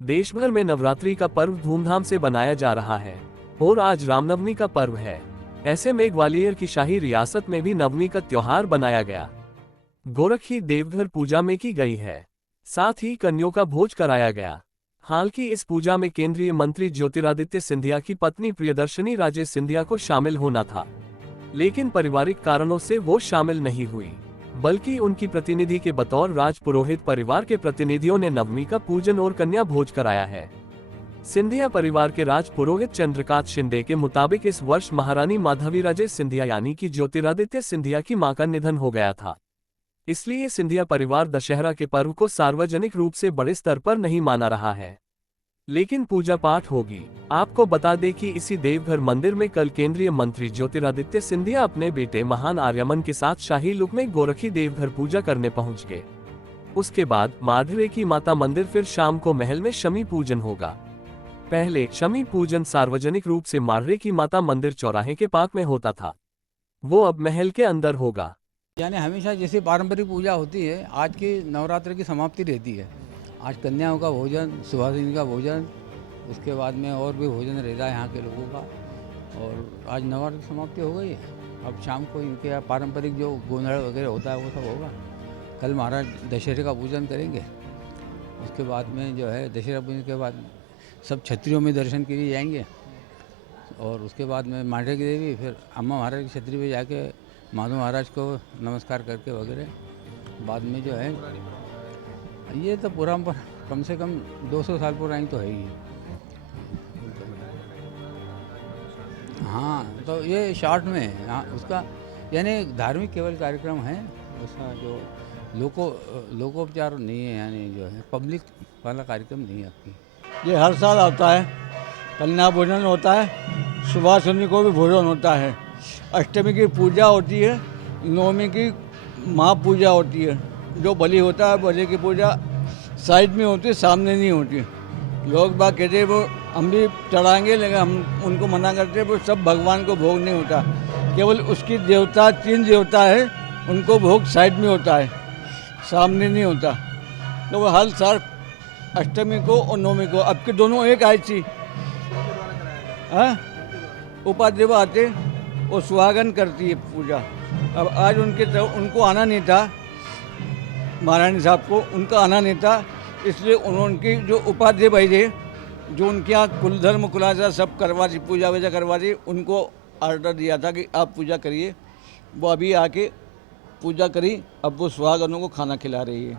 देश भर में नवरात्रि का पर्व धूमधाम से बनाया जा रहा है और आज रामनवमी का पर्व है। ऐसे में ग्वालियर की शाही रियासत में भी नवमी का त्योहार बनाया गया। गोरखी देवघर पूजा में की गई है, साथ ही कन्यों का भोज कराया गया। हालांकि इस पूजा में केंद्रीय मंत्री ज्योतिरादित्य सिंधिया की पत्नी प्रियदर्शनी राजे सिंधिया को शामिल होना था, लेकिन पारिवारिक कारणों से वो शामिल नहीं हुई, बल्कि उनकी प्रतिनिधि के बतौर राज पुरोहित परिवार के प्रतिनिधियों ने नवमी का पूजन और कन्या भोज कराया है। सिंधिया परिवार के राज पुरोहित चंद्रकांत शिंदे के मुताबिक इस वर्ष महारानी माधवी राजे सिंधिया यानी कि ज्योतिरादित्य सिंधिया की मां का निधन हो गया था। इसलिए सिंधिया परिवार दशहरा के पर्व को सार्वजनिक रूप से बड़े स्तर पर नहीं माना रहा है, लेकिन पूजा पाठ होगी। आपको बता दें कि इसी देवघर मंदिर में कल केंद्रीय मंत्री ज्योतिरादित्य सिंधिया अपने बेटे महान आर्यमन के साथ शाही लुक में गोरखी देवघर पूजा करने पहुंच गए। उसके बाद माधवे की माता मंदिर, फिर शाम को महल में शमी पूजन होगा। पहले शमी पूजन सार्वजनिक रूप से माढ़े की माता मंदिर चौराहे के पार्क में होता था, वो अब महल के अंदर होगा। यानी हमेशा जैसे पारंपरिक पूजा होती है, आज की नवरात्र की समाप्ति रहती है। आज कन्याओं का भोजन, सुहासिनी का भोजन, उसके बाद में और भी भोजन रहता है यहाँ के लोगों का। और आज नवरात्र की समाप्ति हो गई है। अब शाम को इनके यहाँ पारंपरिक जो गोंधड़ वगैरह होता है वो सब होगा। कल महाराज दशहरे का पूजन करेंगे। उसके बाद में जो है दशहरा पूजन के बाद सब छत्रियों में दर्शन के लिए जाएंगे। और उसके बाद में माढ़े की देवी, फिर अम्मा महाराज की छतरी पे जाके माधव महाराज को नमस्कार करके वगैरह बाद में जो है, ये तो परंपरा कम से कम 200 साल पुरानी तो है ही। हाँ, तो ये शॉर्ट में है। हाँ, उसका यानी धार्मिक केवल कार्यक्रम है, उसका जो लोकोपचार नहीं है, यानी जो है पब्लिक वाला कार्यक्रम नहीं है आपकी। ये हर साल आता है। कन्या भोजन होता है, सुभाषिनी को भी भोजन होता है, अष्टमी की पूजा होती है, नवमी की महापूजा होती है। जो बलि होता है, बलि की पूजा साइड में होती है, सामने नहीं होती। लोग बाग कहते हैं वो हम भी चढ़ाएंगे, लेकिन हम उनको मना करते हैं, वो सब भगवान को भोग नहीं होता। केवल उसकी देवता, 3 देवता है, उनको भोग साइड में होता है, सामने नहीं होता। तो वो हर साल अष्टमी को और नवमी को, अब के दोनों एक आई थी। हाँ, उपादेवा आते और सुहागन करती है पूजा। अब आज उनको आना नहीं था, महारानी साहब को उनका आना नहीं था, इसलिए उनकी जो उपाध्याय भाई थे, जो उनके यहाँ कुल धर्म कुलाचार सब करवा दी, पूजा वूजा करवा दी, उनको ऑर्डर दिया था कि आप पूजा करिए। वो अभी आके पूजा करी, अब वो सुहागनों को खाना खिला रही है।